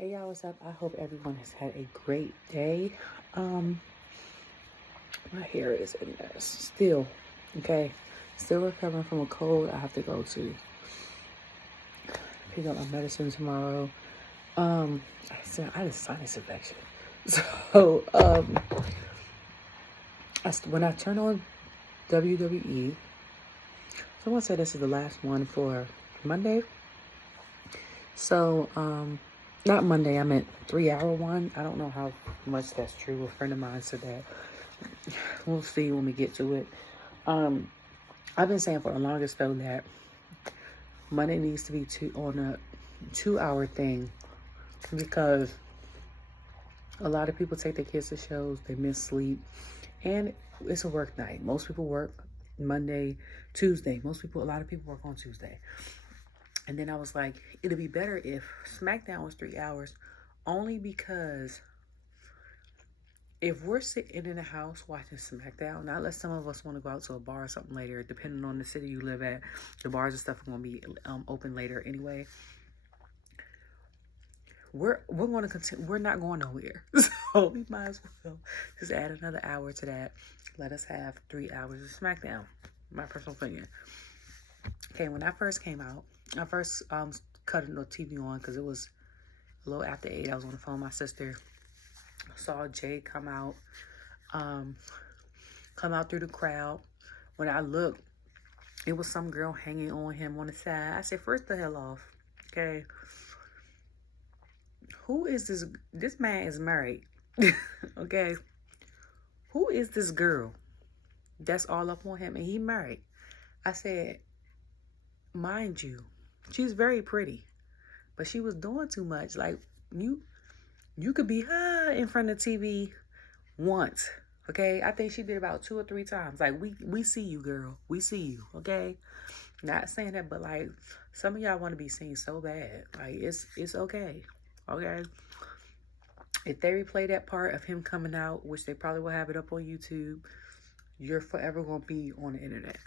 Hey y'all, what's up? I hope everyone has had a great day. My hair is a mess still. Okay, still recovering from a cold. I have to go to pick up my medicine tomorrow. I had a sinus infection, so when I turn on WWE, someone said this is the last one for Monday. So not Monday, I meant 3-hour one. I don't know how much that's true. A friend of mine said that. We'll see when we get to it. I've been saying for the longest though that Monday needs to be on a 2-hour thing because a lot of people take their kids to shows, they miss sleep, and it's a work night. Most people work Monday, Tuesday. A lot of people work on Tuesday. And then I was like, it'd be better if SmackDown was 3 hours, only because if we're sitting in the house watching SmackDown, not unless some of us want to go out to a bar or something later, depending on the city you live at, the bars and stuff are going to be open later anyway. We're going to continue. We're not going nowhere, so we might as well just add another hour to that. Let us have 3 hours of SmackDown. My personal opinion. Okay, when I first came out, I first cut the TV on because it was a little after 8. I was on the phone with my sister. Saw Jey come out through the crowd. When I looked, it was some girl hanging on him on the side. I said, first the hell off, okay? Who is this? This man is married, okay? Who is this girl that's all up on him and he married? I said, mind you, she's very pretty, but she was doing too much. Like, you could be in front of the TV once, okay? I think she did about 2 or 3 times. Like, we see you, girl. We see you, okay? Not saying that, but like, some of y'all want to be seen so bad. Like, it's okay, okay? If they replay that part of him coming out, which they probably will have it up on YouTube, you're forever going to be on the internet.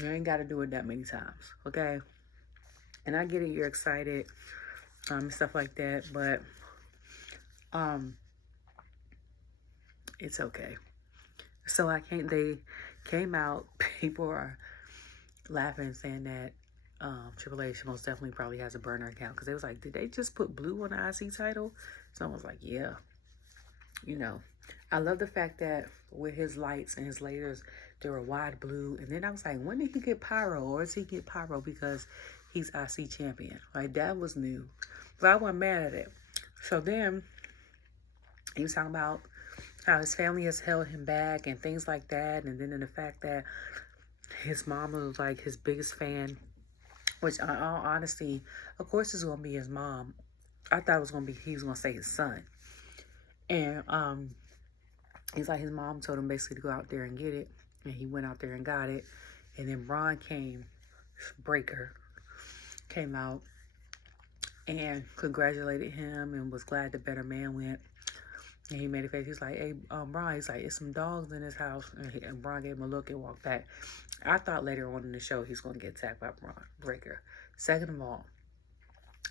You ain't got to do it that many times, okay? And I get it, you're excited, stuff like that, but it's okay. So they came out, people are laughing, saying that Triple H most definitely probably has a burner account, because they was like, did they just put blue on the IC title? Someone was like, yeah. You know, I love the fact that with his lights and his lasers, they were wide blue. And then I was like, when did he get pyro? Or does he get pyro because he's IC champion? Like, that was new. So I wasn't mad at it. So then he was talking about how his family has held him back and things like that. And then in the fact that his mom was like his biggest fan, which in all honesty, of course it's going to be his mom. I thought it was going to be, he was going to say his son. And he's like, his mom told him basically to go out there and get it. And he went out there and got it. And then Braun Breakker came out and congratulated him and was glad the better man went. And he made a face. He's like, hey, Braun, he's like, it's some dogs in his house. And Braun gave him a look and walked back. I thought later on in the show he's going to get attacked by Braun Breakker. Second of all,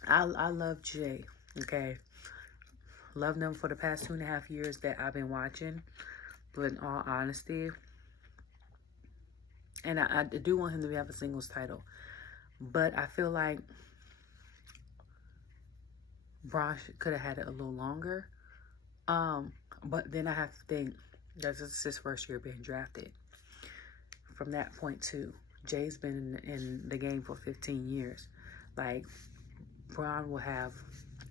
I love Jey, okay? Loved them for the past 2.5 years that I've been watching. But in all honesty, and I do want him to have a singles title, but I feel like Braun could have had it a little longer. But then I have to think that this is his first year being drafted. From that point too, Jey's been in the game for 15 years. Like, Braun will have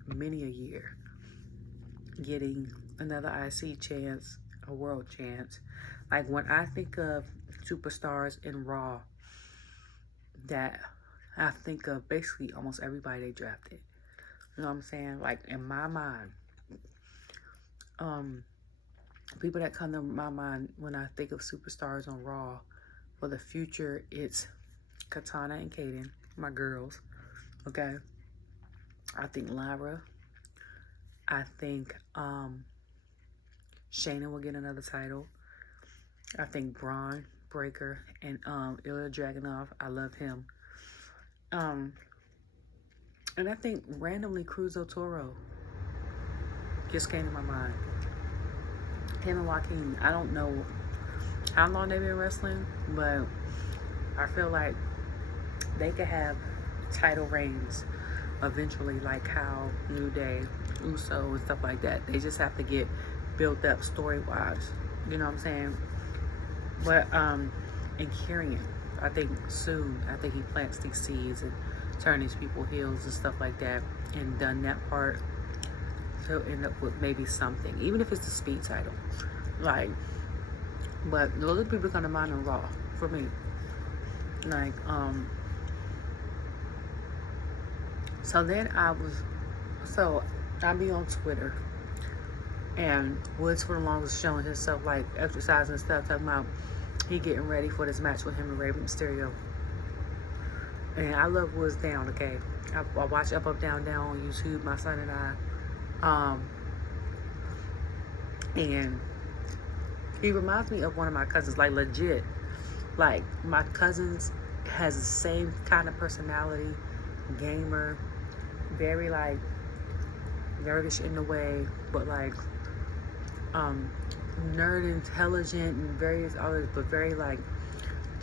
many a year getting another IC chance, a world chance. Like, when I think of superstars in Raw, that I think of basically almost everybody they drafted. You know what I'm saying? Like, in my mind, people that come to my mind when I think of superstars on Raw for the future, it's Katana and Kaden, my girls, okay? I think Lyra. I think Shayna will get another title. I think Bron Breakker and Ilja Dragunov. I love him. And I think randomly Cruz del Toro just came to my mind. Him and Joaquin, I don't know how long they've been wrestling, but I feel like they could have title reigns eventually, like how New Day, Uso, and stuff like that. They just have to get built up story-wise. You know what I'm saying? But, and Kyrian, I think soon, I think he plants these seeds and turn these people heels and stuff like that, and done that part, he'll end up with maybe something, even if it's the speed title. Like, but those are people come to mind on Raw for me. Like, so then I'll be on Twitter, and Woods for the longest showing himself like exercising and stuff, talking about he getting ready for this match with him and Mysterio. And I love Woods down, okay? I watch Up, Up, Down, Down on YouTube, my son and I. And he reminds me of one of my cousins, like legit. Like, my cousins has the same kind of personality, gamer, very like nerdish in a way, but like nerd intelligent and various others, but very like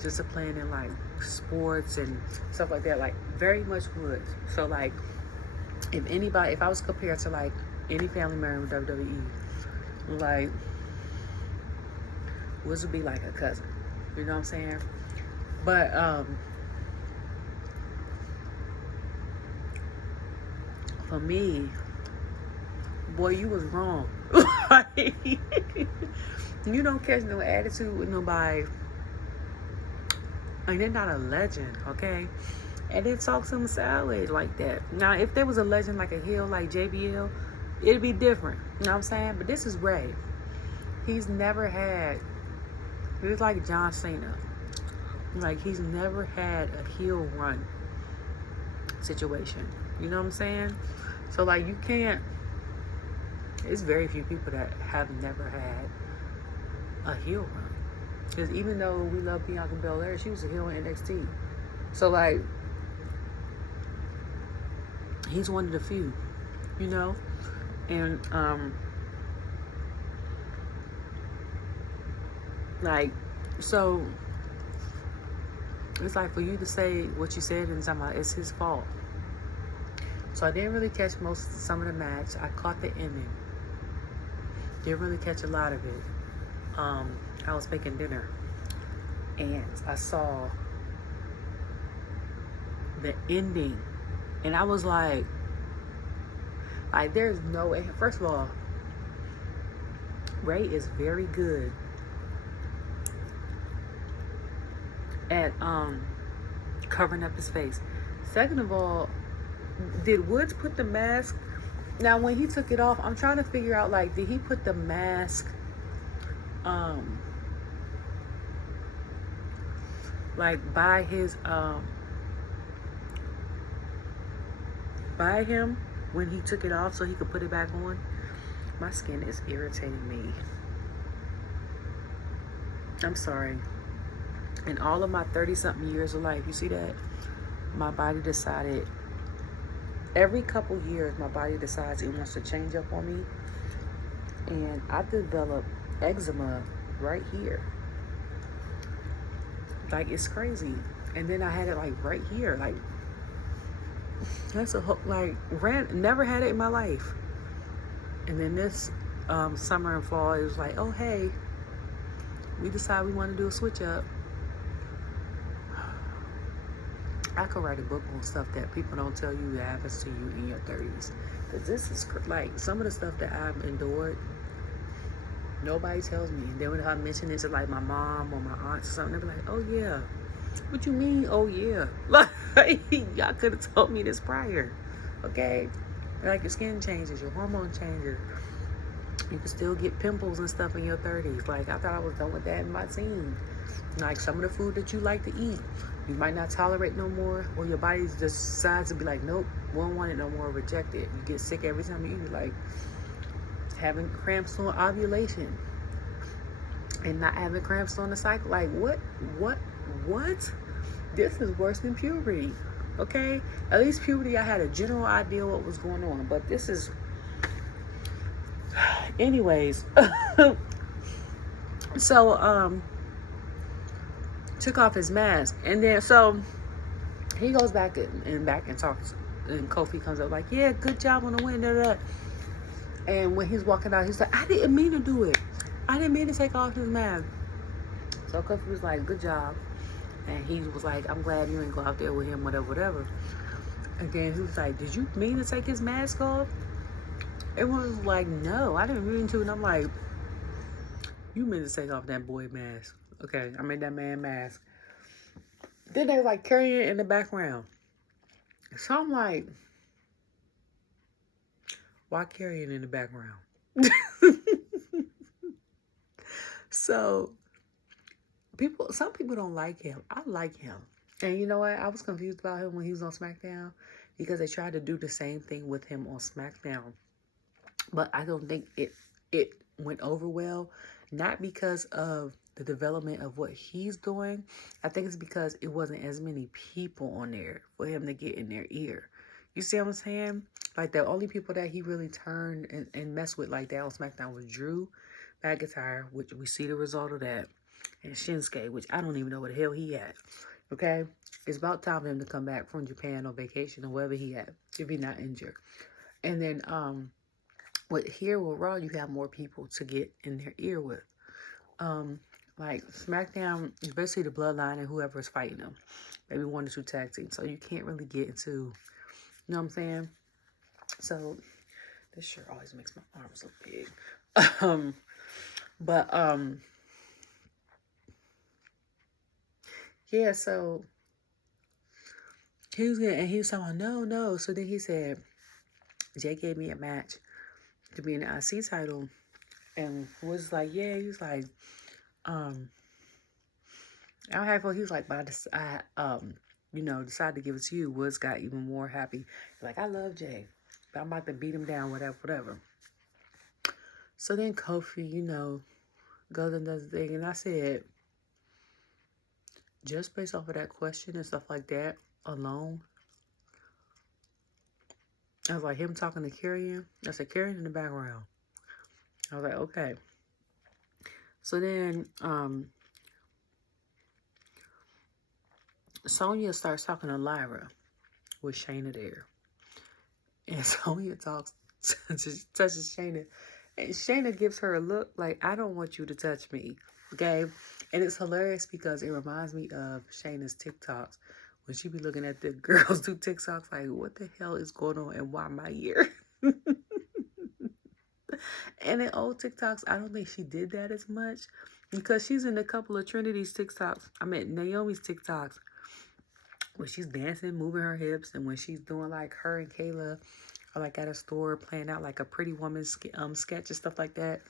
disciplined in like sports and stuff like that, like very much Woods. So like if I was compared to like any family member in WWE, like Woods would be like a cousin, you know what I'm saying? But for me, boy, you was wrong. You don't catch no attitude with nobody, and they're not a legend, okay? And they talk some salad like that. Now, if there was a legend like a heel like JBL, it'd be different. You know what I'm saying? But this is Ray. He's like John Cena. Like, he's never had a heel run situation. You know what I'm saying? So, like, you can't... It's very few people that have never had a heel run. Because even though we love Bianca Belair, she was a heel in NXT. So, like, he's one of the few, you know? And, like, so, it's like for you to say what you said and something, it's his fault. So I didn't really catch some of the match. I caught the ending. Didn't really catch a lot of it. I was making dinner, and I saw the ending, and I was like there's no way. First of all, Ray is very good at covering up his face. Second of all, did Woods put the mask? Now, when he took it off, I'm trying to figure out, like, did he put the mask, like, by his, by him when he took it off so he could put it back on? My skin is irritating me. I'm sorry. In all of my 30-something years of life, you see that? My body decided... Every couple years, my body decides it wants to change up on me. And I developed eczema right here. Like, it's crazy. And then I had it, like, right here. Like, that's never had it in my life. And then this summer and fall, it was like, oh, hey, we decided we want to do a switch up. I could write a book on stuff that people don't tell you that happens to you in your 30s. Because this is, like, some of the stuff that I've endured, nobody tells me. And then when I mention it to, like, my mom or my aunt or something, they'll be like, oh, yeah. What you mean, oh, yeah? Like, y'all could have told me this prior. Okay? Like, your skin changes, your hormone changes. You can still get pimples and stuff in your 30s. Like, I thought I was done with that in my teens. Like, some of the food that you like to eat, you might not tolerate no more, or your body just decides to be like, nope, won't want it no more, reject it. You get sick every time you eat it, like having cramps on ovulation and not having cramps on the cycle. Like, what? This is worse than puberty, okay? At least puberty, I had a general idea what was going on, but this is Anyways, so took off his mask, and then so he goes back and talks, and Kofi comes up like, yeah, good job on the win. Da, da, da. And when he's walking out, he's like, I didn't mean to do it. I didn't mean to take off his mask. So Kofi was like, good job. And he was like, I'm glad you didn't go out there with him, whatever, whatever. And then he was like, did you mean to take his mask off? Everyone was like, no, I didn't mean to. And I'm like, you meant to take off that boy mask. Okay, I made that man mask. Then they like carrying it in the background. So I'm like, why carry it in the background? So some people don't like him. I like him. And you know what? I was confused about him when he was on SmackDown because they tried to do the same thing with him on SmackDown. But I don't think it went over well. Not because of the development of what he's doing. I think it's because it wasn't as many people on there for him to get in their ear. You see what I'm saying? Like, the only people that he really turned and messed with like that on SmackDown was Drew McIntyre, which we see the result of that, and Shinsuke, which I don't even know what the hell he at. Okay? It's about time for him to come back from Japan on vacation or wherever he at, if he's not injured. And then, with Raw, you have more people to get in their ear with. Like, SmackDown is basically the Bloodline and whoever is fighting them. Maybe 1 or 2 tag teams. So you can't really get into, you know what I'm saying? So, this shirt always makes my arms look big. Yeah, so he was talking about, no. So then he said, Jay gave me a match to be in the IC title, and was like, yeah, he was like, he was like, but I decided to give it to you. Woods got even more happy. Like, I love Jay, but I'm about to beat him down, whatever. So then Kofi, goes and does the thing, and I said, just based off of that question and stuff like that alone, I was like, him talking to Karrion. I said, Karrion in the background. I was like, okay. So then, Sonya starts talking to Lyra with Shayna there. And Sonya touches Shayna. And Shayna gives her a look like, I don't want you to touch me. Okay? And it's hilarious because it reminds me of Shayna's TikToks. When she be looking at the girls do TikToks like, what the hell is going on and why my ear? And in old TikToks, I don't think she did that as much because she's in a couple of Trinity's TikToks. I mean, Naomi's TikToks where she's dancing, moving her hips, and when she's doing like her and Kayla are like at a store playing out like a Pretty Woman sketch and stuff like that.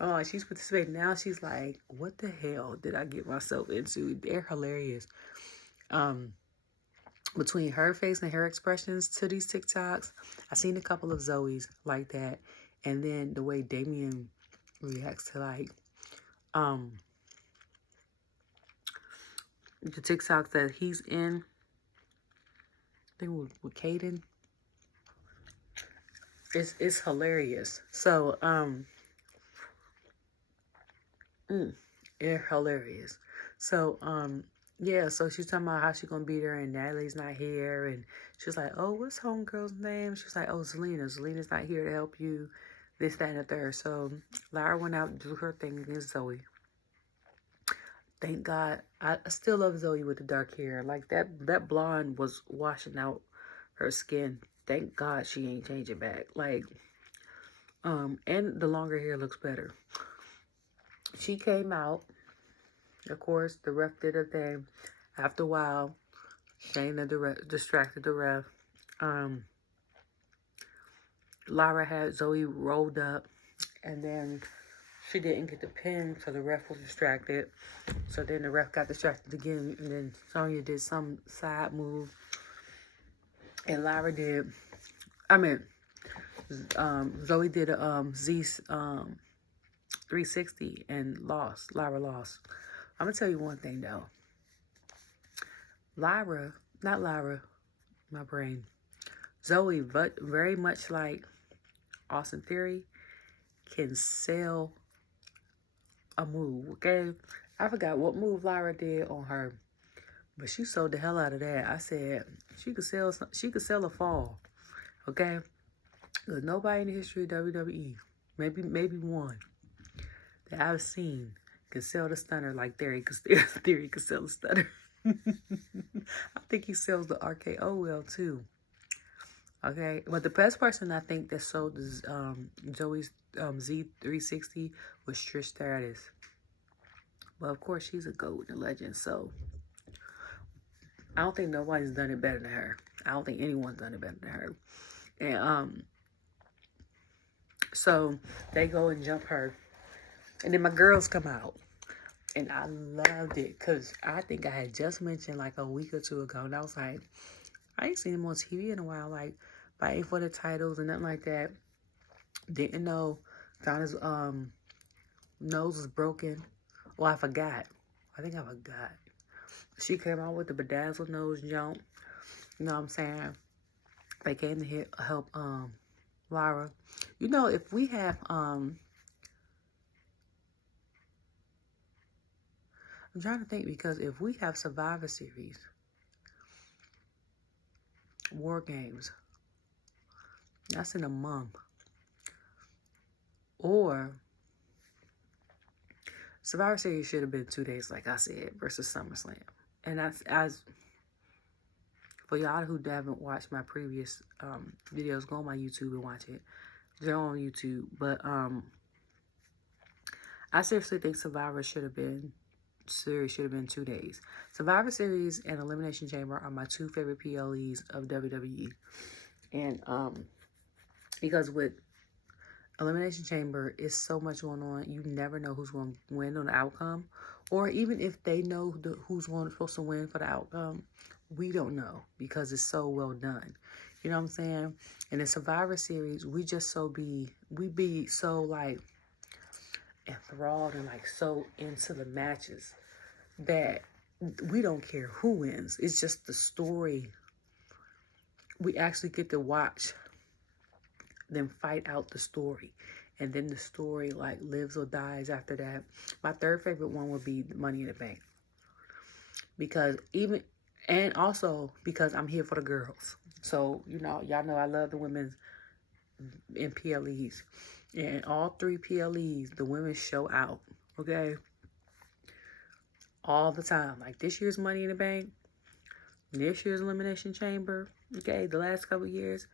Oh, she's participating. Now she's like, what the hell did I get myself into? They're hilarious. Between her face and her expressions to these TikToks, I seen a couple of Zoe's like that. And then the way Damien reacts to like the TikToks that he's in, I think with Kaden. It's hilarious. So it's hilarious. So yeah, so she's talking about how she's gonna be there and Natalie's not here, and she's like, oh, what's homegirl's name? She's like, oh, Selena's not here to help you, this, that, and the third. So Lyra went out and do her thing against Zoey. Thank God. I still love Zoey with the dark hair. Like, that blonde was washing out her skin. Thank God she ain't changing back. Like, and the longer hair looks better. She came out. Of course, the ref did her thing. After a while, Shayna distracted the ref. Lyra had Zoey rolled up, and then she didn't get the pin, so the ref was distracted. So then the ref got distracted again, and then Sonya did some side move, and Lyra did. Zoey did a Z 360 and lost. Lyra lost. I'm gonna tell you one thing though. Zoey, but very much like Austin Theory, can sell a move, okay? I forgot what move Lyra did on her, but she sold the hell out of that. I said she could sell a fall, okay? There's nobody in the history of WWE, maybe one that I've seen can sell the stunner like Theory could sell the stunner. I think he sells the RKO well too. Okay, but the best person I think that sold this Joey's Z360 was Trish Stratus. Well, of course, she's a GOAT and a legend, so I don't think nobody's done it better than her. I don't think anyone's done it better than her. And so they go and jump her, and then my girls come out, and I loved it because I think I had just mentioned like a week or two ago, and I was like, I ain't seen him on TV in a while, like fighting for the titles and nothing like that. Didn't know. Found his nose was broken. Well, I forgot. I think I forgot. She came out with the bedazzled nose jump. You know what I'm saying? They came to help Lyra. You know, if we have I'm trying to think, because if we have Survivor Series, War Games, that's in a month. Or Survivor Series should have been 2 days, like I said, versus SummerSlam. And that's, as for y'all who haven't watched my previous videos, go on my YouTube and watch it. They're on YouTube. But I seriously think Survivor Series should have been 2 days. Survivor Series and Elimination Chamber are my two favorite PLEs of WWE. And because with Elimination Chamber is so much going on, you never know who's going to win on the outcome. Or even if they know who's supposed to win for the outcome, we don't know because it's so well done. You know what I'm saying? In the Survivor Series, we be so like enthralled and like so into the matches that we don't care who wins. It's just the story. We actually get to watch them fight out the story, and then the story like lives or dies after that. My third favorite one would be Money in the Bank, because also because I'm here for the girls. So you know, y'all know I love the women's in PLEs, and all three PLEs the women show out, okay, all the time. Like this year's Money in the Bank, this year's Elimination Chamber, okay, the last couple years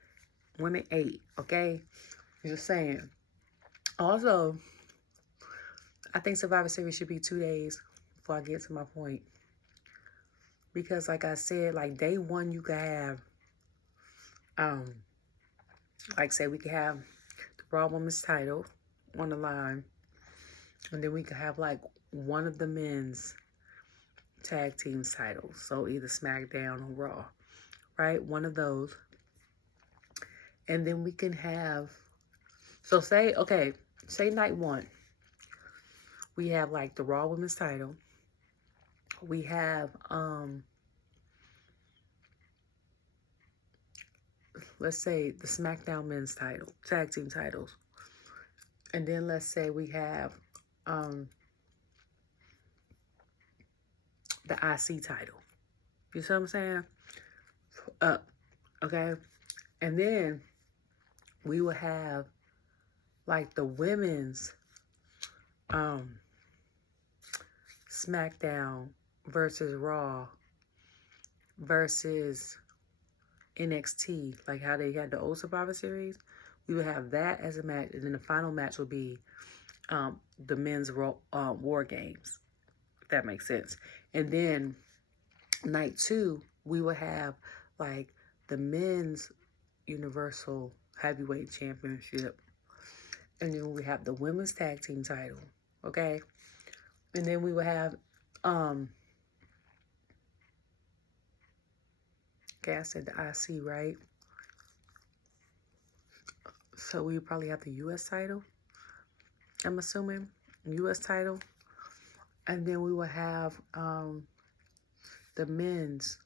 women ate, okay? Just saying. Also, I think Survivor Series should be 2 days before I get to my point. Because like I said, like day one you could have, like say we could have the Raw Women's title on the line. And then we could have like one of the men's tag team titles. So either SmackDown or Raw, right? One of those. And then we can have, so say night one, we have like the Raw Women's title. We have, let's say the SmackDown men's title, tag team titles. And then let's say we have, the IC title. You see what I'm saying? Okay. And then we will have like the women's SmackDown versus Raw versus NXT, like how they had the old Survivor Series. We would have that as a match, and then the final match would be the men's War Games, if that makes sense. And then night two, we would have like the men's Universal Heavyweight Championship, and then we have the women's tag team title, okay? And then we would have okay, I said the IC, right? So we probably have the US title, I'm assuming, US title. And then we will have the men's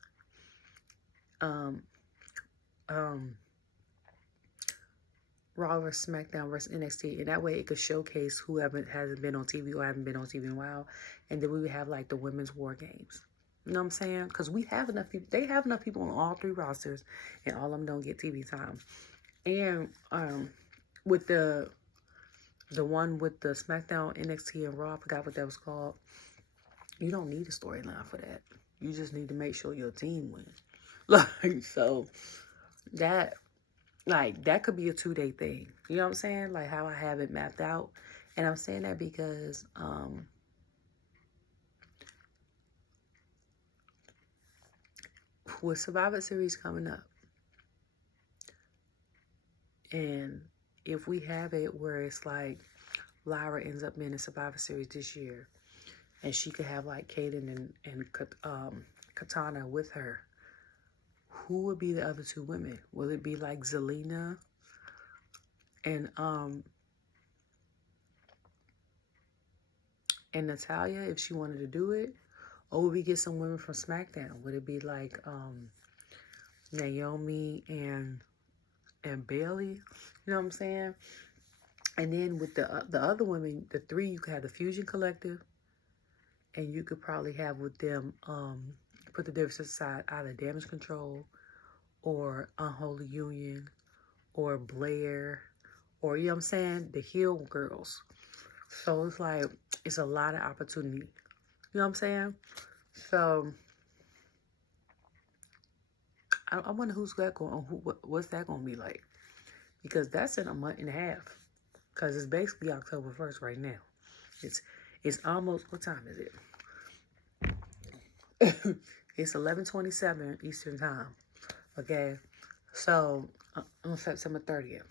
Raw versus SmackDown versus NXT, and that way it could showcase who hasn't been on TV or haven't been on TV in a while, and then we would have like the women's war games. You know what I'm saying? Because we have enough people. They have enough people on all 3 rosters, and all of them don't get TV time. And with the one with the SmackDown, NXT, and Raw, I forgot what that was called. You don't need a storyline for that. You just need to make sure your team wins. Like, so that could be a 2-day thing. You know what I'm saying? Like how I have it mapped out. And I'm saying that because with Survivor Series coming up, and if we have it where it's like Lyra ends up being in Survivor Series this year, and she could have like Kaden and Katana with her, who would be the other 2 women? Will it be like Zelina and Natalia if she wanted to do it? Or would we get some women from SmackDown? Would it be like Naomi and Bailey? You know what I'm saying? And then with the other women, the 3, you could have the Fusion Collective, and you could probably have with them put the differences aside, either Damage Control or Unholy Union or Blair, or, you know what I'm saying, the heel girls. So it's like, it's a lot of opportunity. You know what I'm saying? So I wonder who's that going on. What's that going to be like? Because that's in a month and a half. Because it's basically October 1st right now. It's almost, what time is it? It's 11:27 Eastern Time. Okay? So on September 30th.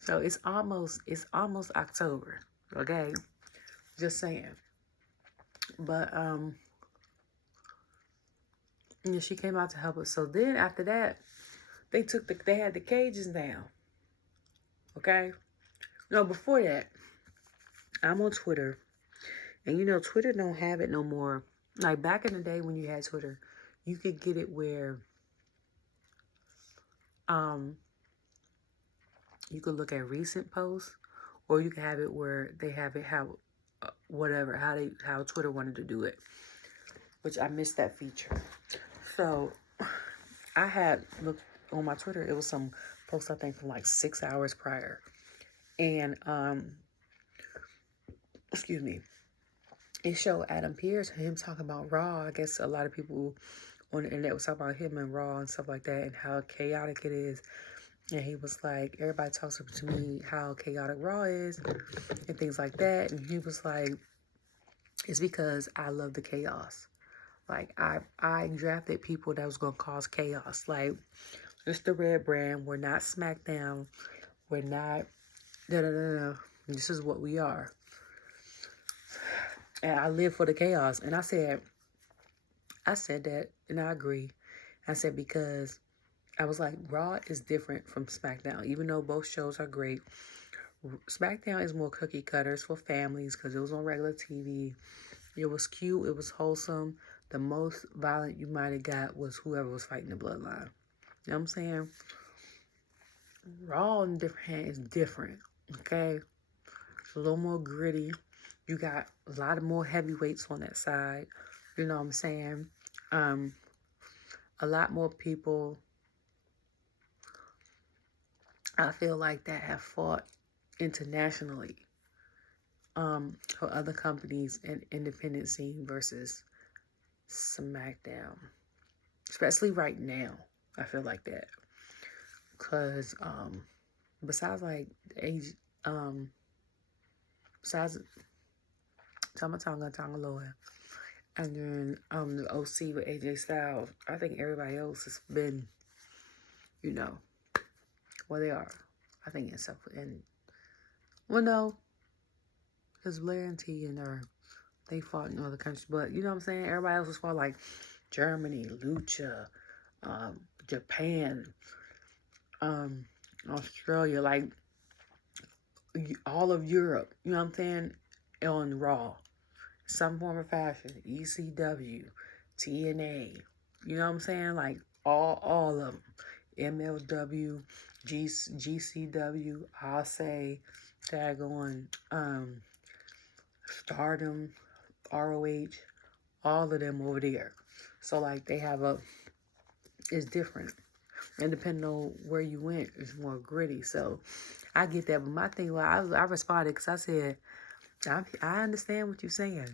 So it's almost October. Okay? Just saying. But and she came out to help us. So then after that, they had the cages down. Okay? No, before that, I'm on Twitter. And you know, Twitter don't have it no more. Like back in the day when you had Twitter, you could get it where you could look at recent posts, or you could have it where they have it how Twitter wanted to do it. Which I missed that feature. So I had looked on my Twitter, it was some post I think from like 6 hours prior. And excuse me. It showed Adam Pearce, him talking about Raw. I guess a lot of people on the internet was talking about him and Raw and stuff like that, and how chaotic it is. And he was like, everybody talks to me how chaotic Raw is and things like that. And he was like, it's because I love the chaos. Like, I drafted people that was going to cause chaos. Like, it's the red brand. We're not SmackDown. We're not da-da-da-da. This is what we are. And I live for the chaos. And I said that, and I agree. I said because I was like, Raw is different from SmackDown. Even though both shows are great, SmackDown is more cookie cutters for families because it was on regular TV. It was cute. It was wholesome. The most violent you might have got was whoever was fighting the bloodline. You know what I'm saying? Raw, on the different hand, is different. Okay? It's a little more gritty. You got a lot of more heavyweights on that side. You know what I'm saying? A lot more people, I feel like, that have fought internationally for other companies and independent scene versus SmackDown. Especially right now, I feel like that. Because besides like age, besides Tonga Loa, and then the OC with AJ Styles, I think everybody else has been, you know, where they are. I think except for, well, no, because Blair and T and her, they fought in other countries, but you know what I'm saying? Everybody else was fought like Germany, Lucha, Japan, Australia, like all of Europe, you know what I'm saying? On Raw, some form of fashion, ECW, TNA, you know what I'm saying? Like all of them, MLW, GCW, I'll say, tag on, Stardom, ROH, all of them over there. So, like, they have it's different. And depending on where you went, it's more gritty. So, I get that. But my thing, well, I responded because I said, I understand what you're saying.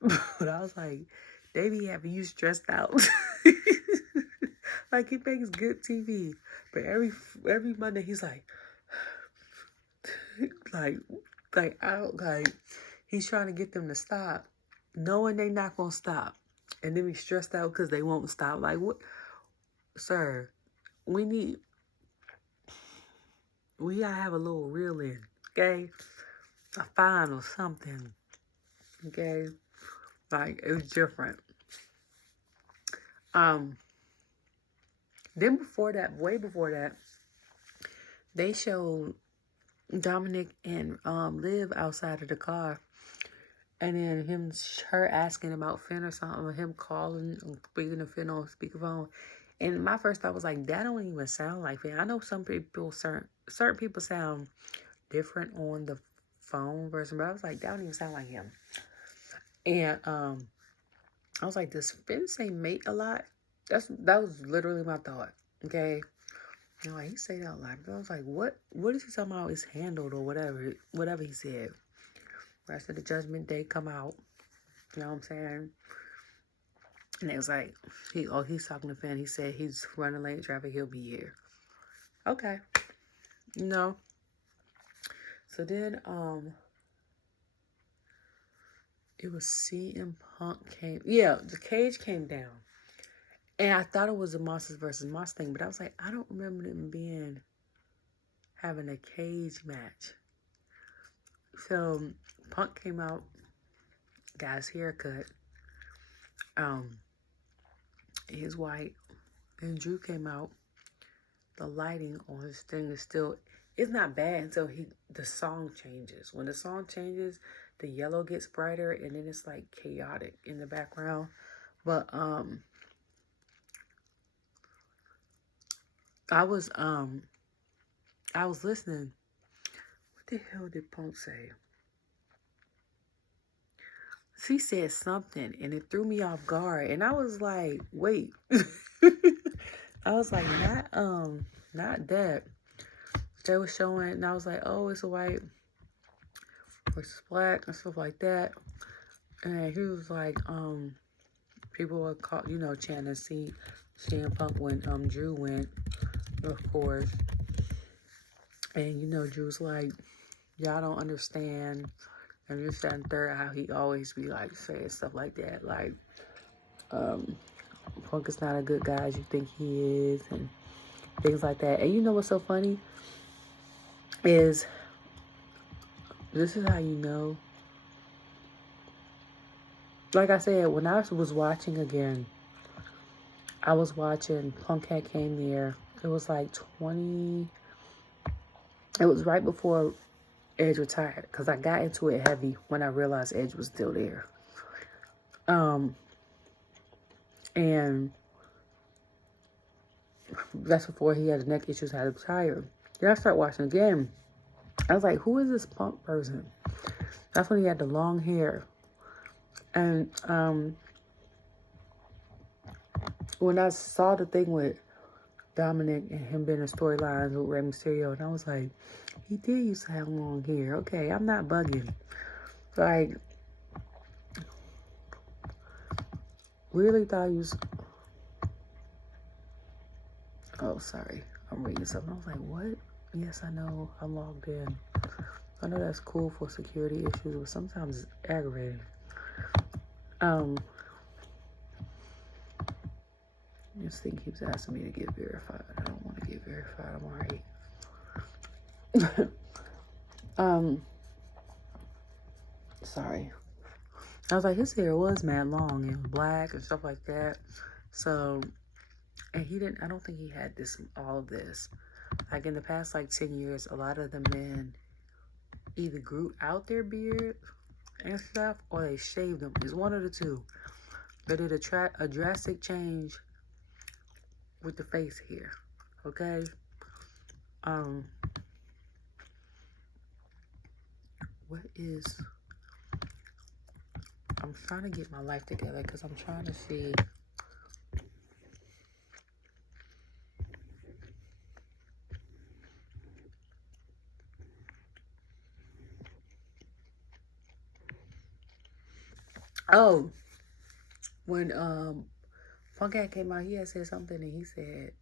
But I was like, they be having you stressed out. Like, he makes good TV. But every Monday, he's like, he's trying to get them to stop, knowing they not going to stop. And then he's stressed out because they won't stop. Like, what? Sir, we gotta have a little reel in, okay? A fine or something, okay? Like, it was different. Then way before that, they showed Dominic and Liv outside of the car. And then her asking about Finn or something, or him calling, speaking to Finn on speakerphone. And my first thought was like, that don't even sound like Finn. I know some people, certain people sound different on the phone version, but I was like, that don't even sound like him. And I was like, does Finn say mate a lot? That was literally my thought. Okay. You know, like, he said that a lot. But I was like, what is he talking about? Is handled or whatever he said. Rest of the Judgment Day come out. You know what I'm saying? And it was like, he's talking to Finn. He said he's running late traffic. He'll be here. Okay. You know. So then, it was CM Punk the cage came down. And I thought it was a Monsters versus Moss thing, but I was like, I don't remember them having a cage match. So Punk came out, got his haircut. He's white. And Drew came out. The lighting on his thing it's not bad until the song changes. When the song changes, the yellow gets brighter and then it's like chaotic in the background. But I was listening. What the hell did Punk say? She said something and it threw me off guard. And I was like, wait. I was like, not that. They were showing, and I was like, oh, it's a white versus black and stuff like that. And he was like, people were chanting CM Punk when Drew went, of course. And Drew's like, y'all don't understand. And this, that, and third, how he always be like saying stuff like that. Like, Punk is not a good guy as you think he is, and things like that. And you know what's so funny? Is this is how you know. Like I said, when I was watching again, I was watching Punk had came there. It was like it was right before Edge retired, because I got into it heavy when I realized Edge was still there. And that's before he had the neck issues, had to retire. Then I start watching again. I was like, who is this Punk person? That's when he had the long hair. And when I saw the thing with Dominic and him being in storylines with Rey Mysterio, and I was like, he did used to have long hair. Okay, I'm not bugging. Like, really thought he was... Oh, sorry. I'm reading something. I was like, what? Yes, I know. I'm logged in. I know that's cool for security issues, but sometimes it's aggravating. This thing keeps asking me to get verified. I don't want to get verified. I'm alright. Sorry. I was like, his hair was mad long and black and stuff like that. So, and I don't think he had all of this. Like in the past, 10 years, a lot of the men either grew out their beard and stuff, or they shaved them. It's one of the two. They did a drastic change with the face hair. Okay? Um, what is... I'm trying to get my life together because I'm trying to see... Oh, when Funkad came out, he had said something, and he said,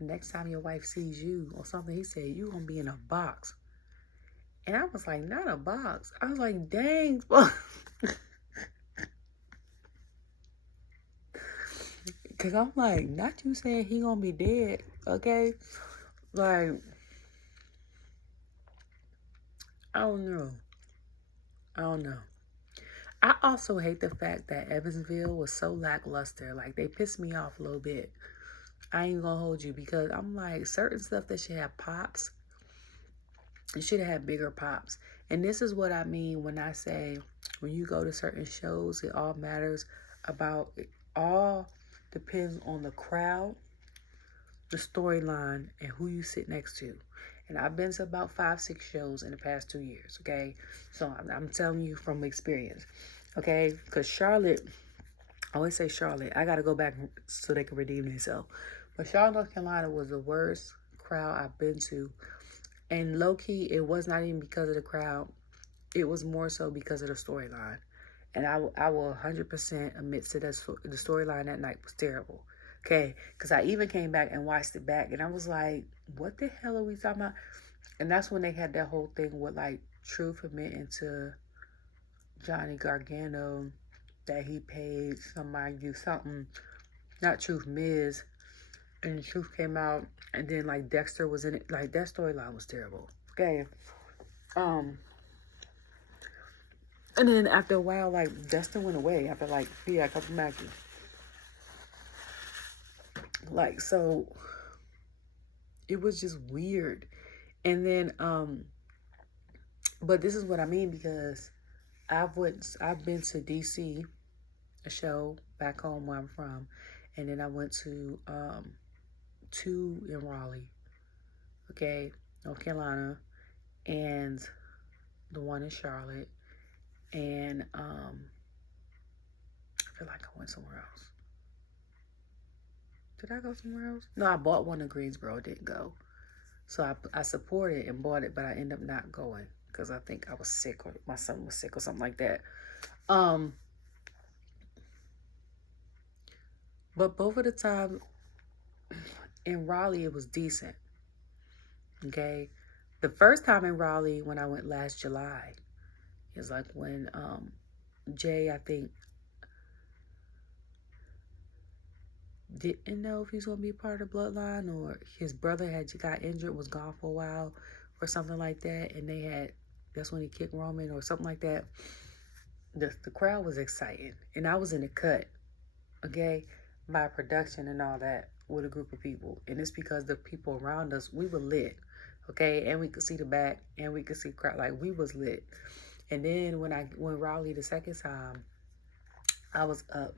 next time your wife sees you or something, he said, you gonna be in a box. And I was like, not a box. I was like, dang. Because I'm like, not you saying he gonna be dead, okay? Like, I don't know. I don't know. I also hate the fact that Evansville was so lackluster. Like, they pissed me off a little bit. I ain't gonna hold you, because I'm like, certain stuff that should have pops, it should have had bigger pops. And this is what I mean when I say, when you go to certain shows, it all matters about, it all depends on the crowd, the storyline, and who you sit next to. And I've been to about 5-6 shows in the past 2 years, okay? So I'm telling you from experience, okay? Because Charlotte, I always say Charlotte, I got to go back so they can redeem themselves. But Charlotte, North Carolina was the worst crowd I've been to. And low-key, it was not even because of the crowd. It was more so because of the storyline. And I will 100% admit to that the storyline that night was terrible. Okay? Because I even came back and watched it back. And I was like, what the hell are we talking about? And that's when they had that whole thing with, like, Truth admitting to Johnny Gargano that he paid somebody to do something. Not Truth, Miz. And the Truth came out. And then, like, Dexter was in it. Like, that storyline was terrible. Okay? And then after a while, like, Dustin went away after, like, a couple matches. Like, so, it was just weird. And then, but this is what I mean, because I've been to DC, a show back home where I'm from, and then I went to two in Raleigh, okay, North Carolina, and the one in Charlotte, and I feel like I went somewhere else. Did I go somewhere else? No, I bought one in Greensboro, didn't go. So I supported and bought it, but I ended up not going because I think I was sick, or my son was sick, or something like that. But both of the time in Raleigh, it was decent. Okay, the first time in Raleigh when I went last July is like when Jey, I think, didn't know if he was gonna be a part of the bloodline, or his brother had got injured, was gone for a while, or something like that, and that's when he kicked Roman or something like that. The crowd was excited, and I was in the cut, okay, by production and all that, with a group of people. And it's because the people around us, we were lit, okay, and we could see the back, and we could see the crowd, like, we was lit. And then when Raleigh the second time, I was up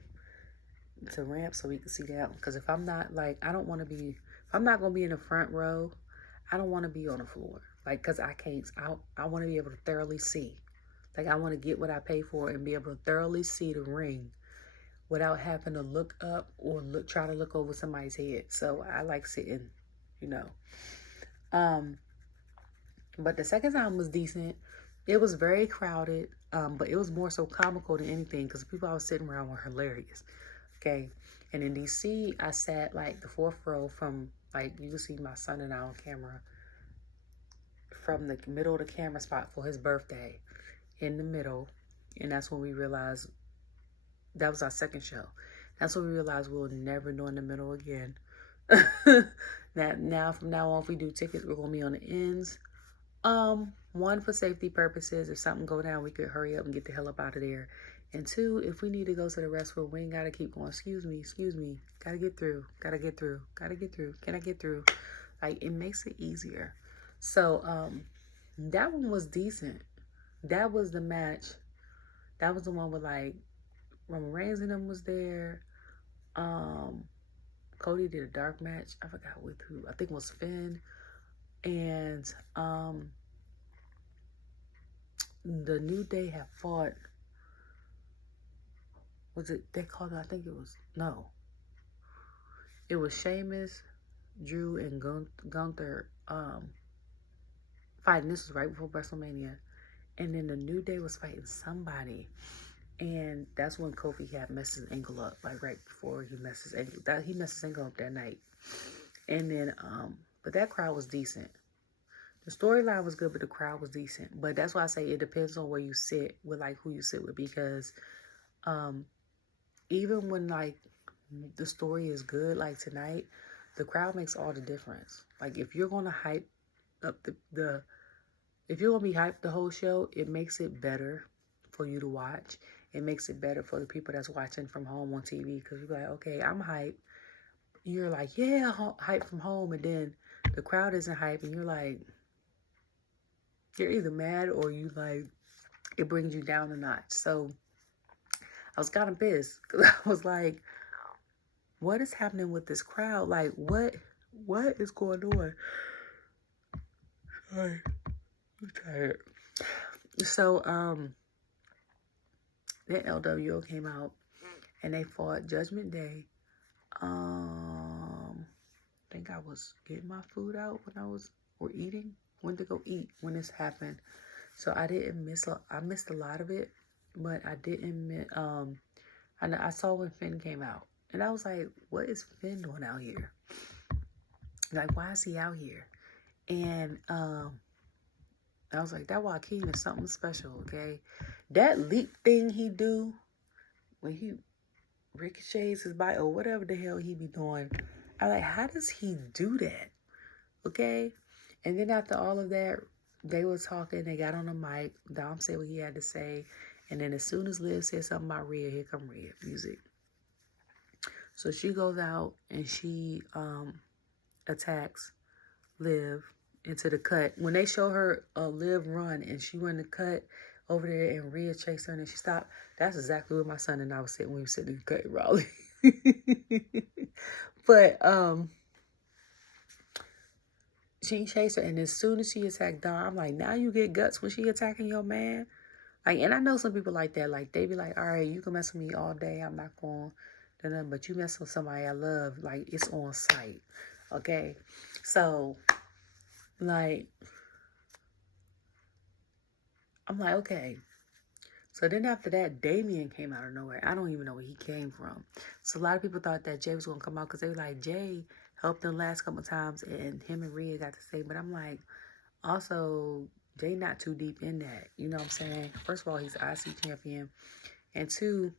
to ramp so we could see that, because if I'm not, like, if I'm not gonna be in the front row, I don't want to be on the floor, like, because I want to be able to thoroughly see. Like, I want to get what I pay for and be able to thoroughly see the ring without having to look up or try to look over somebody's head. So I like sitting, you know. But the second time was decent. It was very crowded, but it was more so comical than anything, because the people I was sitting around were hilarious. Okay. And in DC, I sat, like, the fourth row from, like, you can see my son and I on camera, from the middle of the camera spot for his birthday, in the middle. And that's when we realized, that was our second show. That's when we realized we'll never go in the middle again. Now, from now on, if we do tickets, we're going to be on the ends. One, for safety purposes. If something go down, we could hurry up and get the hell up out of there. And two, if we need to go to the restroom, we ain't got to keep going, excuse me. Gotta get through. Can I get through? Like, it makes it easier. So, that one was decent. That was the match. That was the one with, like, Roman Reigns and them was there. Cody did a dark match. I forgot with who. I think it was Finn. And the New Day had fought. Was it? They called it. I think it was. No. It was Sheamus, Drew, and Gunther fighting. This was right before WrestleMania. And then the New Day was fighting somebody. And that's when Kofi had messed his ankle up. Like right before he messed his ankle. He messed his ankle up that night. And then, but that crowd was decent. The storyline was good, but the crowd was decent. But that's why I say it depends on where you sit with, like, who you sit with. Because even when, like, the story is good, like tonight, the crowd makes all the difference. Like, if you're going to hype up if you're going to be hyped the whole show, it makes it better for you to watch. It makes it better for the people that's watching from home on TV. Because you're like, okay, I'm hyped. You're like, yeah, hype from home. And then the crowd isn't hype. And you're like, you're either mad or you like, it brings you down a notch. So I was kind of pissed. Because I was like, what is happening with this crowd? Like, what is going on? Sorry, I'm tired. So, then LWO came out and they fought Judgment Day. I think I was getting my food out or eating. Went to go eat when this happened. So I missed a lot of it, but I didn't miss, I saw when Finn came out. And I was like, what is Finn doing out here? Like, why is he out here? And I was like, that Joaquin is something special, okay? That leap thing he do when he ricochets his bike or whatever the hell he be doing. I'm like, how does he do that? Okay? And then after all of that, they were talking, they got on the mic, Dom said what he had to say, and then as soon as Liv said something about Rhea, here come Rhea music. So she goes out and she attacks Liv into the cut. When they show her Liv run and she went the cut over there and Rhea chased her and she stopped, that's exactly where my son and I was sitting when we were sitting in the cut in Raleigh. But she chased her, and as soon as she attacked Dawn, I'm like, now you get guts when she attacking your man? Like, and I know some people like that. Like, they be like, all right, you can mess with me all day. I'm not going to nothing, but you mess with somebody I love, like, it's on sight. Okay? So, like, I'm like, okay. So then after that, Damien came out of nowhere. I don't even know where he came from. So a lot of people thought that Jey was going to come out because they were like, Jey helped them last couple of times and him and Rhea got to say. But I'm like, also, Jey not too deep in that. You know what I'm saying? First of all, he's IC champion. And two,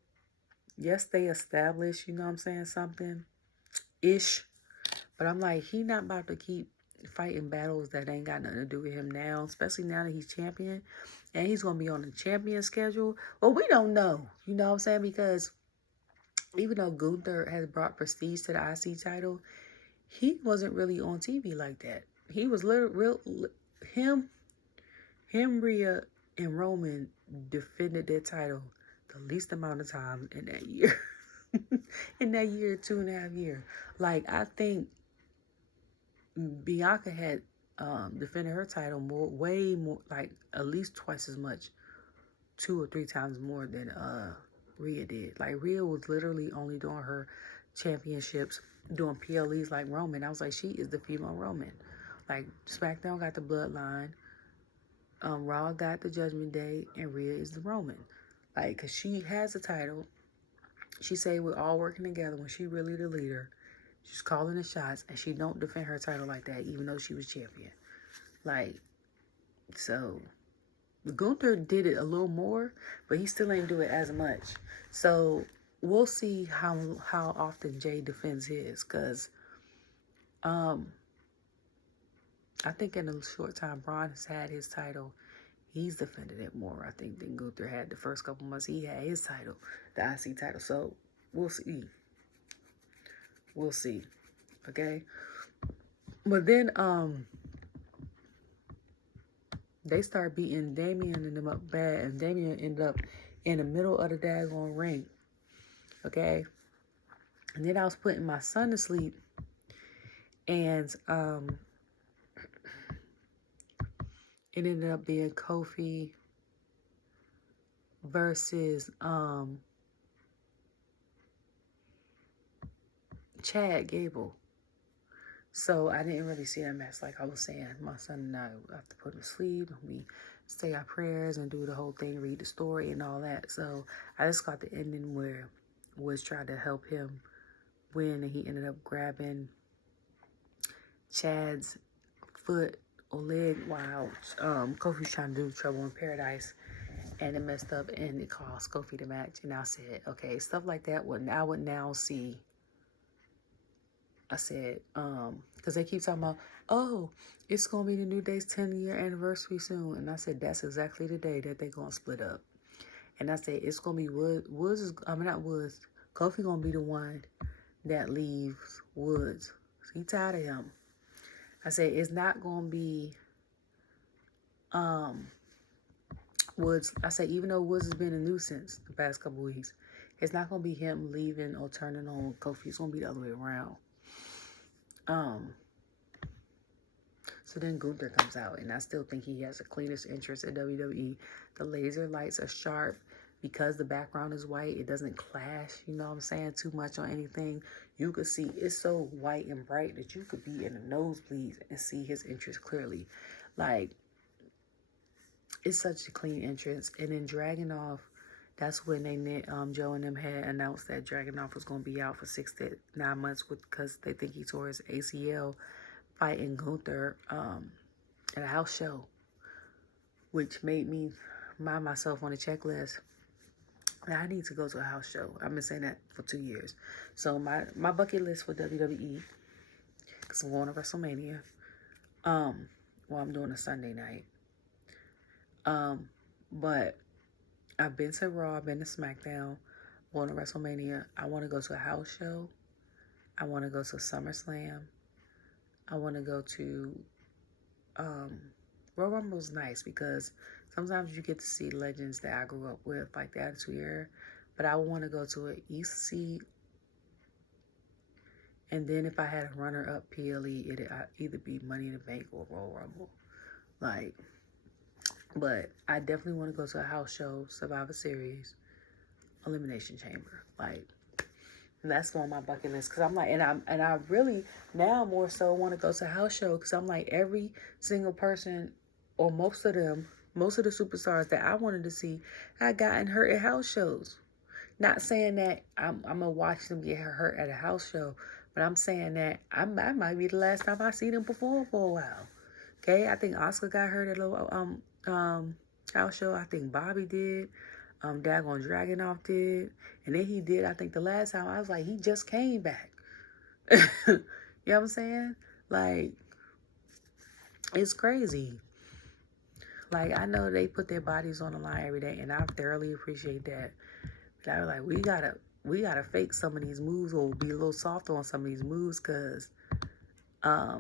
yes, they established, you know what I'm saying, something-ish. But I'm like, he not about to keep fighting battles that ain't got nothing to do with him now, especially now that he's champion. And he's going to be on the champion schedule. Well, we don't know. You know what I'm saying? Because even though Gunther has brought prestige to the IC title, he wasn't really on TV like that. He was him, Rhea, and Roman defended their title the least amount of time in that year. In that year, 2.5 years. Like, I think Bianca had defended her title way more, like at least twice as much, 2 or 3 times more than Rhea did. Like, Rhea was literally only doing her championships, doing PLEs like Roman. I was like, she is the female Roman. Like, SmackDown got the Bloodline, Raw got the Judgment Day, and Rhea is the Roman. Like, because she has a title. She say we're all working together when she really the leader. She's calling the shots, and she don't defend her title like that, even though she was champion. Like, so Gunther did it a little more, but he still ain't do it as much. So we'll see how often Jey defends his, because I think in a short time Braun has had his title. He's defended it more, I think, than Gunther had the first couple months. He had his title, the IC title. So we'll see. We'll see. Okay? But then they start beating Damien and them up bad, and Damien ended up in the middle of the daggone ring. Okay? And then I was putting my son to sleep, and it ended up being Kofi versus Chad Gable. So I didn't really see that match. Like I was saying, my son and I have to put him to sleep. We say our prayers and do the whole thing, read the story and all that. So I just got the ending where Woods tried to help him win, and he ended up grabbing Chad's foot or leg while Kofi's trying to do Trouble in Paradise, and it messed up and it cost Kofi the match. And I said, okay, stuff like that I would now see. I said, because they keep talking about, oh, it's going to be the New Day's 10-year anniversary soon. And I said, that's exactly the day that they're going to split up. And I said, it's going to be Kofi going to be the one that leaves Woods. He tired of him. I said, it's not going to be Woods. I said, even though Woods has been a nuisance the past couple weeks, it's not going to be him leaving or turning on Kofi. It's going to be the other way around. So then Gunther comes out, and I still think he has the cleanest interest in WWE. The laser lights are sharp because the background is white. It doesn't clash, you know what I'm saying, too much on anything. You could see it's so white and bright that you could be in the nosebleeds and see his interest clearly. Like, it's such a clean entrance. And then Dragunov, that's when Joe and them had announced that Dragunov was going to be out for 6 to 9 months because they think he tore his ACL fighting Gunther at a house show, which made me mind myself on the checklist. I need to go to a house show. I've been saying that for 2 years. So my bucket list for WWE, because I'm going to WrestleMania. I'm doing a Sunday night. But I've been to Raw, I've been to SmackDown, going to WrestleMania. I want to go to a house show. I want to go to SummerSlam. I want to go to Royal Rumble's nice because sometimes you get to see legends that I grew up with, like the Attitude Era. But I want to go to an EC. And then if I had a runner-up PLE, it'd either be Money in the Bank or Royal Rumble. But I definitely want to go to a house show, Survivor Series, Elimination Chamber. That's on my bucket list because I'm like, and I really now more so want to go to a house show because I'm like, every single person or most of the superstars that I wanted to see had gotten hurt at house shows. Not saying that I'm gonna watch them get hurt at a house show, but I'm saying that I might be the last time I see them perform for a while. Okay, I think Oscar got hurt at a house show. I think Bobby did. Dagon Dragunov did. And then he did, I think the last time, I was like, he just came back. You know what I'm saying? Like, it's crazy. Like, I know they put their bodies on the line every day, and I thoroughly appreciate that. But I was like, we gotta fake some of these moves or be a little softer on some of these moves, because, I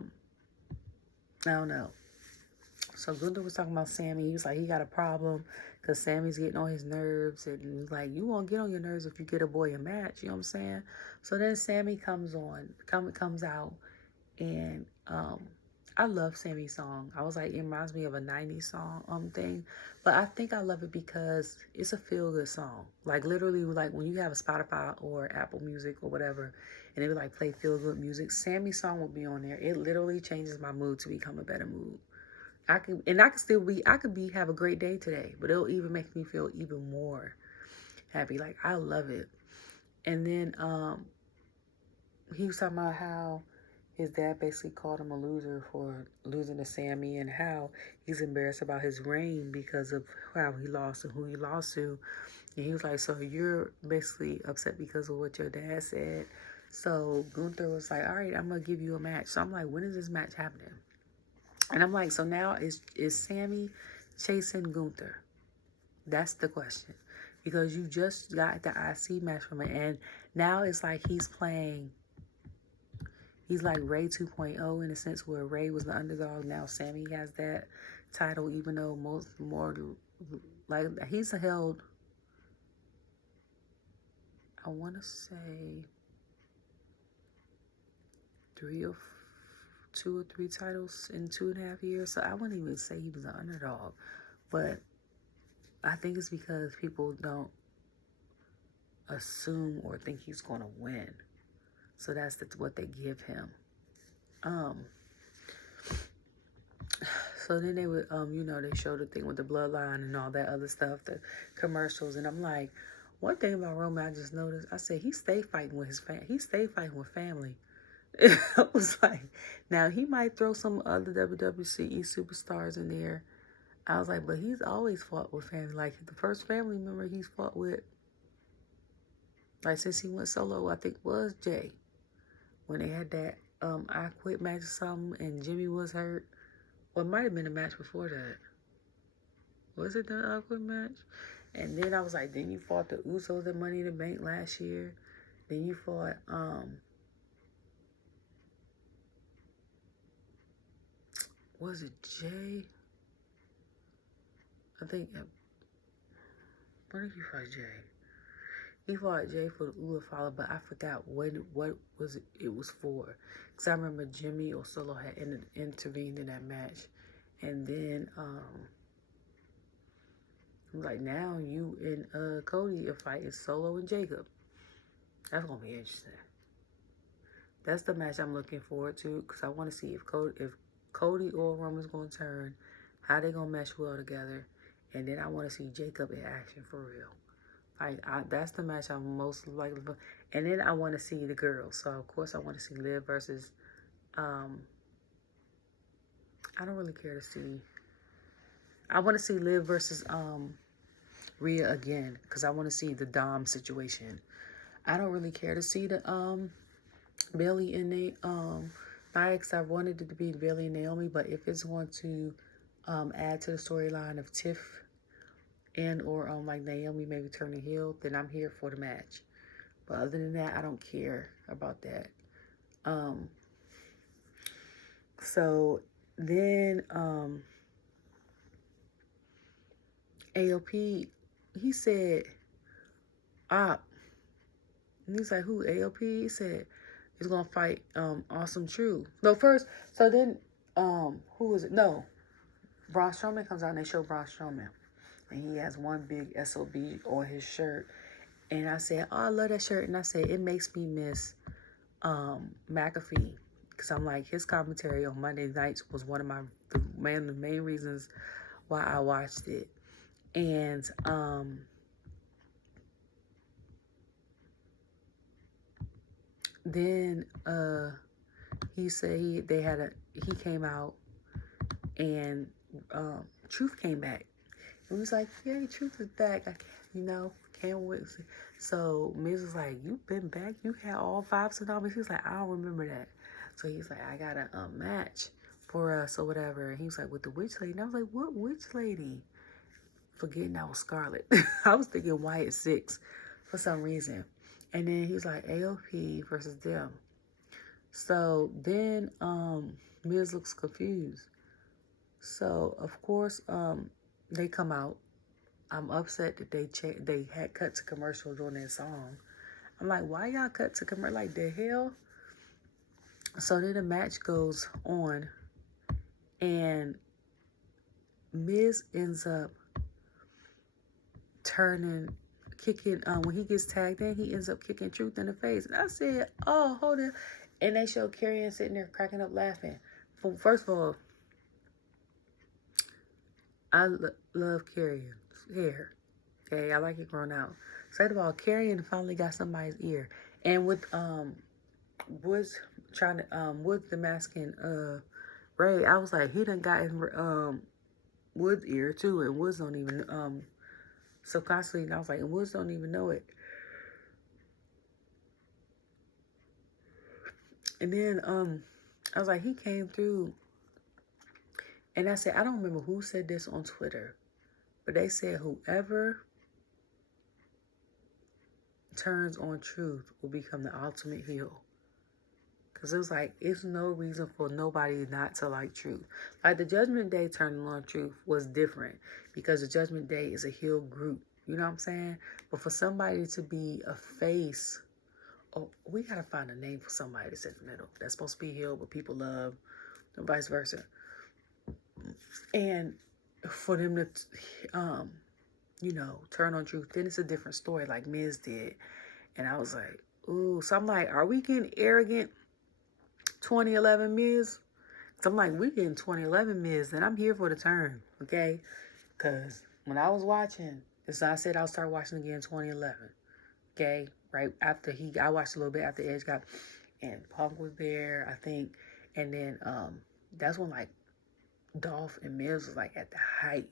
don't know. So Gunther was talking about Sammy. He was like, he got a problem because Sammy's getting on his nerves. And he was like, you won't get on your nerves if you get a boy a match. You know what I'm saying? So then Sammy comes out. And I love Sammy's song. I was like, it reminds me of a 90s song thing. But I think I love it because it's a feel-good song. Like, literally, like, when you have a Spotify or Apple Music or whatever, and they would, like, play feel-good music, Sammy's song would be on there. It literally changes my mood to become a better mood. I could have a great day today, but it'll even make me feel even more happy. Like, I love it. And then he was talking about how his dad basically called him a loser for losing to Sammy, and how he's embarrassed about his reign because of how he lost and who he lost to. And he was like, so you're basically upset because of what your dad said. So Gunther was like, all right, I'm going to give you a match. So I'm like, when is this match happening? And I'm like, so now is Sammy chasing Gunther? That's the question. Because you just got the IC match from it. And now it's like he's like Ray 2.0 in a sense where Ray was the underdog. Now Sammy has that title, even though he's held, I want to say 2 2 or 3 titles in 2.5 years. So I wouldn't even say he was an underdog. But I think it's because people don't assume or think he's going to win. So that's what they give him. So then they would, they showed the thing with the bloodline and all that other stuff, the commercials. And I'm like, one thing about Roman, I just noticed, I said, he stayed fighting with his family. He stayed fighting with family. I was like, now he might throw some other WWE superstars in there. I was like, but he's always fought with family. Like, the first family member he's fought with, like, since he went solo, I think was Jey. When they had that I Quit match or something, and Jimmy was hurt. Well, it might have been a match before that. Was it the I Quit match? And then I was like, then you fought the Usos at Money in the Bank last year. Then you fought, was it Jey? I think, where did he fight Jey? He fought Jey for the Ula Follow, but I forgot what was it was for. Because I remember Jimmy or Solo had intervened in that match. And then, like, now you and Cody are fighting Solo and Jacob. That's going to be interesting. That's the match I'm looking forward to, because I want to see if Cody or Roman's going to turn, how they going to mesh well together. And then I want to see Jacob in action for real. Like, that's the match I'm most likely for. And then I want to see the girls. So, of course, I want to see Liv versus, I don't really care to see. I want to see Liv versus Rhea again, because I want to see the Dom situation. I don't really care to see the Bayley and Nia, I wanted it to be Bayley and Naomi, but if it's going to add to the storyline of Tiff and or like Naomi maybe turning heel, then I'm here for the match. But other than that, I don't care about that. So then AOP, he said, and he's like, who, AOP? He said he's gonna fight Awesome Truth. No, first, so then who is it? No. Braun Strowman comes out and they show Braun Strowman. And he has one big SOB on his shirt. And I said, oh, I love that shirt. And I said, it makes me miss McAfee. Because I'm like, his commentary on Monday nights was one of the main reasons why I watched it. And then he said he came out and Truth came back. And he was like, yeah, Truth is back. Can't wait. So Miz was like, you been back? You had all 5 tsunamis? He was like, I don't remember that. So he's like, I got a match for us or whatever. And he was like, with the witch lady. And I was like, what witch lady? Forgetting that was Scarlet. I was thinking Wyatt 6 for some reason. And then he's like, AOP versus them. So then Miz looks confused. So of course they come out. I'm upset that they had cut to commercial during that song. I'm like, why y'all cut to commercial? Like, the hell? So then the match goes on, and Miz ends up kicking, when he gets tagged in, he ends up kicking Truth in the face. And I said, oh, hold it. And they show Karrion sitting there cracking up laughing. First of all, I love Karrion's hair. Okay, I like it grown out. Second of all, Karrion finally got somebody's ear. And with Woods the masking Ray, I was like, he done got in Woods' ear too, and Woods don't even subconsciously, and I was like, and Woods don't even know it. And then I was like, he came through, and I said, I don't remember who said this on Twitter, but they said whoever turns on Truth will become the ultimate heel. Because it was like, it's no reason for nobody not to like Truth. Like, the Judgment Day turning on Truth was different, because the Judgment Day is a heel group. You know what I'm saying? But for somebody to be a face, we got to find a name for somebody that's in the middle. That's supposed to be heel, but people love, vice versa. And for them to, you know, turn on truth, then it's a different story like Miz did. And I was like, ooh. So I'm like, are we getting arrogant 2011 Miz? So I'm like, we getting 2011 Miz, then I'm here for the turn, okay? Because when I was watching, as I said, I'll start watching again 2011, okay? Right after I watched a little bit after Edge got, and Punk was there, I think. And then that's when like Dolph and Miz was like at the height.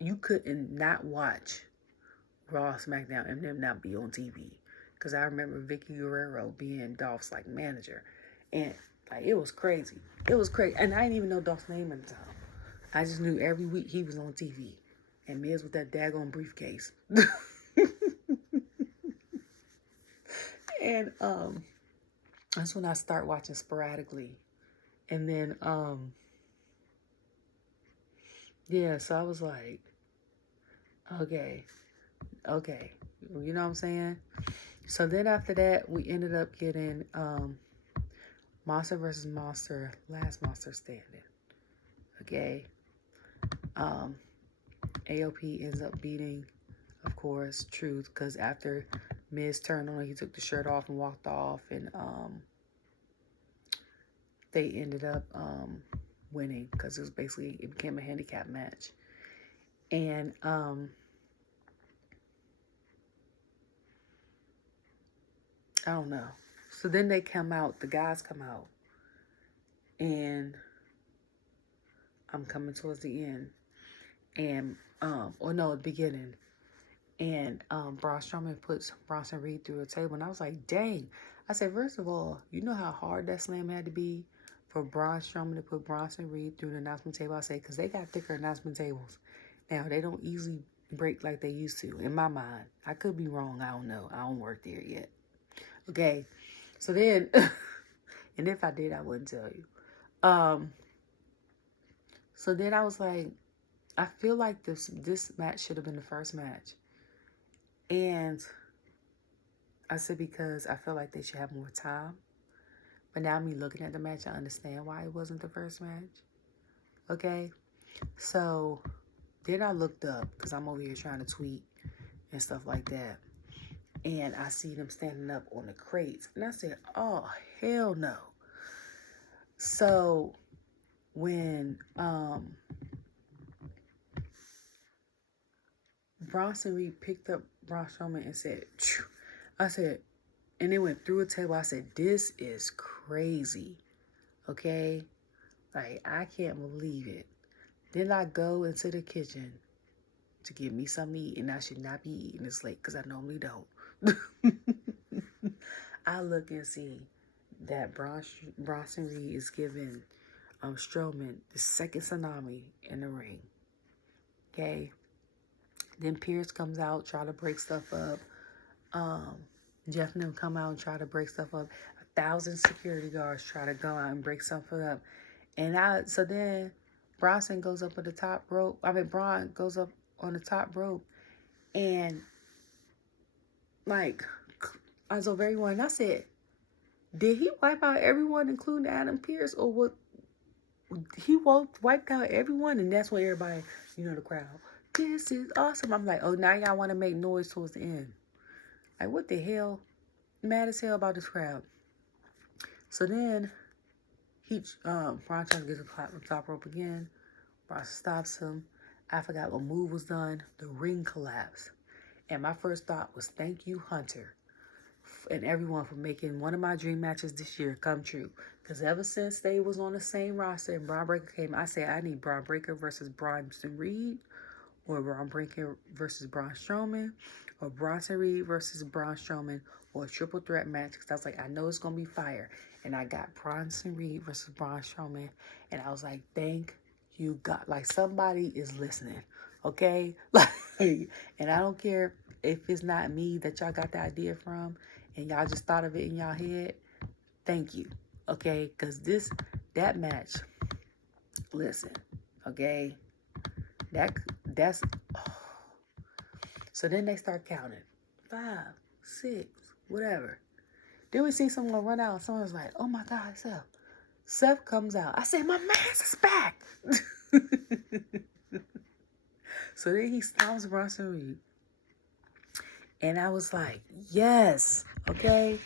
You couldn't not watch Raw, SmackDown, and them not be on TV. Because I remember Vicky Guerrero being Dolph's like manager. And like it was crazy. It was crazy. And I didn't even know Dolph's name at the time. I just knew every week he was on TV. And Miz with that daggone briefcase. And that's when I start watching sporadically. And then yeah, so I was like, okay. You know what I'm saying? So then after that, we ended up getting Monster versus Monster, last Monster standing. Okay. AOP ends up beating, of course, Truth, because after Miz turned on, he took the shirt off and walked off, and they ended up winning because it became a handicap match. And I don't know. So then they come out, the guys come out, and I'm coming towards the end, and the beginning, and Braun Strowman puts Bronson Reed through a table, and I was like, dang. I said, first of all, you know how hard that slam had to be for Braun Strowman to put Bronson Reed through the announcement table? I said, because they got thicker announcement tables now. They don't easily break like they used to, in my mind. I could be wrong. I don't know. I don't work there yet. Okay, so then, and if I did, I wouldn't tell you. So then I was like, I feel like this match should have been the first match. And I said because I feel like they should have more time. But now me looking at the match, I understand why it wasn't the first match. Okay? So then I looked up, because I'm over here trying to tweet and stuff like that. And I see them standing up on the crates. And I said, oh, hell no. So when Bronson Reed picked up Braun Strowman and said, phew, I said, and it went through a table. I said, this is crazy. Okay? Like, I can't believe it. Then I go into the kitchen to get me something to eat, and I should not be eating this late because I normally don't. I look and see that Bronson Reed is giving Strowman the second tsunami in the ring. Okay? Then Pearce comes out, try to break stuff up. Jeff and them come out and try to break stuff up. 1,000 security guards try to go out and break something up. And so then Bronson goes up on the top rope. Braun goes up on the top rope. And like, I was over everyone. And I said, did he wipe out everyone, including Adam Pearce? Or what? He wiped out everyone? And that's when everybody, the crowd, this is awesome. I'm like, oh, now y'all want to make noise towards the end. Like, what the hell? Mad as hell about this crowd. So then, Braun tries to get to the top rope again. Braun stops him. I forgot what move was done. The ring collapsed. And my first thought was, thank you, Hunter, and everyone for making one of my dream matches this year come true. Because ever since they was on the same roster and Bron Breakker came, I said, I need Bron Breakker versus Bronson Reed, or Bron Breakker versus Braun Strowman, or Bronson Reed versus Braun Strowman, or a triple threat match. Because I was like, I know it's going to be fire. And I got Bronson Reed versus Braun Strowman. And I was like, thank you, God. Like, somebody is listening. Okay? Like, and I don't care if it's not me that y'all got the idea from, and y'all just thought of it in y'all head. Thank you. Okay? Because that match, listen. Okay? That's, oh. So then they start counting. 5, 6, whatever. Then we see someone run out. Someone's like, oh my God, it's up. Seth comes out. I said, my man's is back. So then he stomps Bronson Reed. And I was like, yes, okay.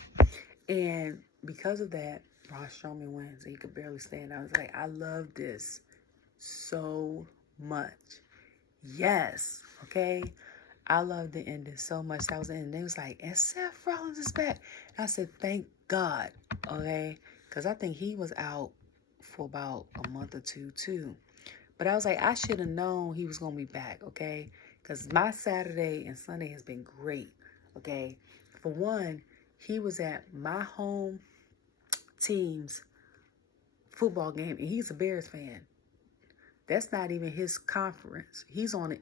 And because of that, Braun Strowman wins. He could barely stand. I was like, I love this so much. Yes, okay. I love the ending so much. That was the ending. They was like, and Seth Rollins is back. I said, thank God, okay. Because I think he was out for about a month or two, too. But I was like, I should have known he was going to be back, okay? Because my Saturday and Sunday has been great, okay? For one, he was at my home team's football game, and he's a Bears fan. That's not even his conference. He's on the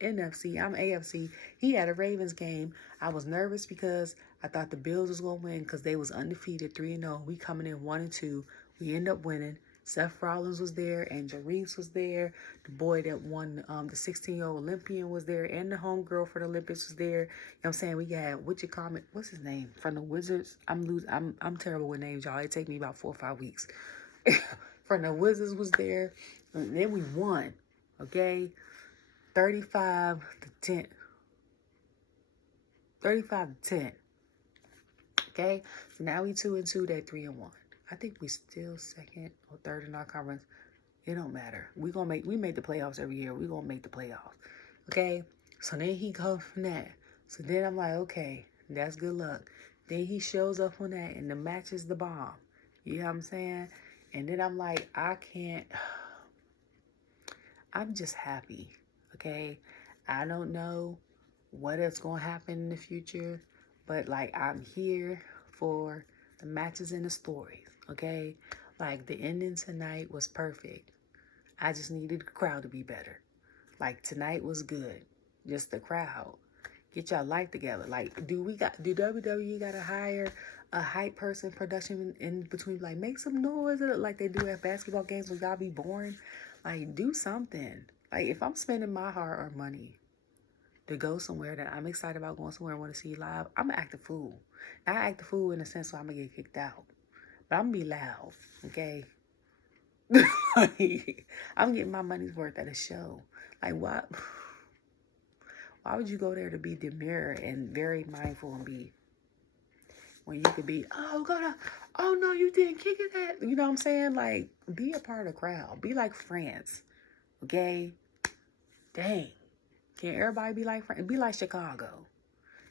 NFC. I'm AFC. He had a Ravens game. I was nervous because I thought the Bills was going to win because they was undefeated, 3-0. We coming in 1-2. We end up winning. Seth Rollins was there, and Reese was there. The boy that won the 16-year-old Olympian was there, and the homegirl for the Olympics was there. You know what I'm saying? We got, what's his name? From the Wizards. I'm terrible with names, y'all. It take me about 4 or 5 weeks. From the Wizards was there. And then we won, okay? 35-10. 35-10. Okay? So now we 2-2, they're 3-1. I think we still second or third in our conference. It don't matter. We make the playoffs every year. We gonna make the playoffs. Okay? So then he goes from that. So then I'm like, okay, that's good luck. Then he shows up on that and the match is the bomb. You know what I'm saying? And then I'm like, I'm just happy, okay? I don't know what is going to happen in the future, but, like, I'm here for the matches and the stories, okay? Like, the ending tonight was perfect. I just needed the crowd to be better. Like, tonight was good. Just the crowd. Get y'all life together. Like, do WWE got to hire a hype person production in between? Like, make some noise like they do at basketball games when y'all be boring. Like, do something. Like, if I'm spending my hard-earned money to go somewhere that I'm excited about going somewhere and want to see live, I'm going to act a fool. Not act a fool in the sense where I'm going to get kicked out. But I'm going to be loud, okay? I'm getting my money's worth at a show. Like, why would you go there to be demure and very mindful and be, when you could be, oh no, you didn't kick it that, you know what I'm saying? Like, be a part of the crowd. Be like France, okay? Dang. Can everybody be like France? Be like Chicago.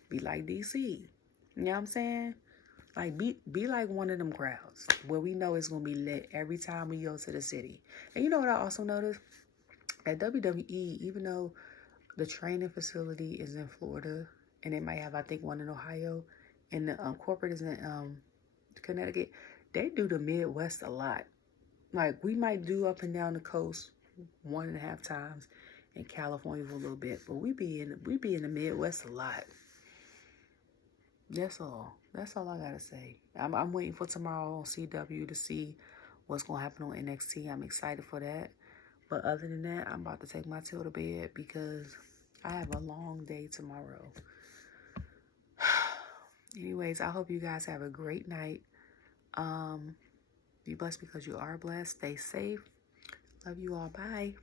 Be like DC. You know what I'm saying? Like, be like one of them crowds where we know it's going to be lit every time we go to the city. And you know what I also noticed? At WWE, even though the training facility is in Florida, and they might have, I think, one in Ohio, and the corporate is in Connecticut, they do the Midwest a lot. Like, we might do up and down the coast 1.5 times, in California for a little bit, but we be in the Midwest a lot. That's all I gotta say. I'm waiting for tomorrow on CW to see what's gonna happen on NXT. I'm excited for that. But other than that, I'm about to take my tail to bed because I have a long day tomorrow. Anyways, I hope you guys have a great night. Be blessed because you are blessed. Stay safe. Love you all. Bye.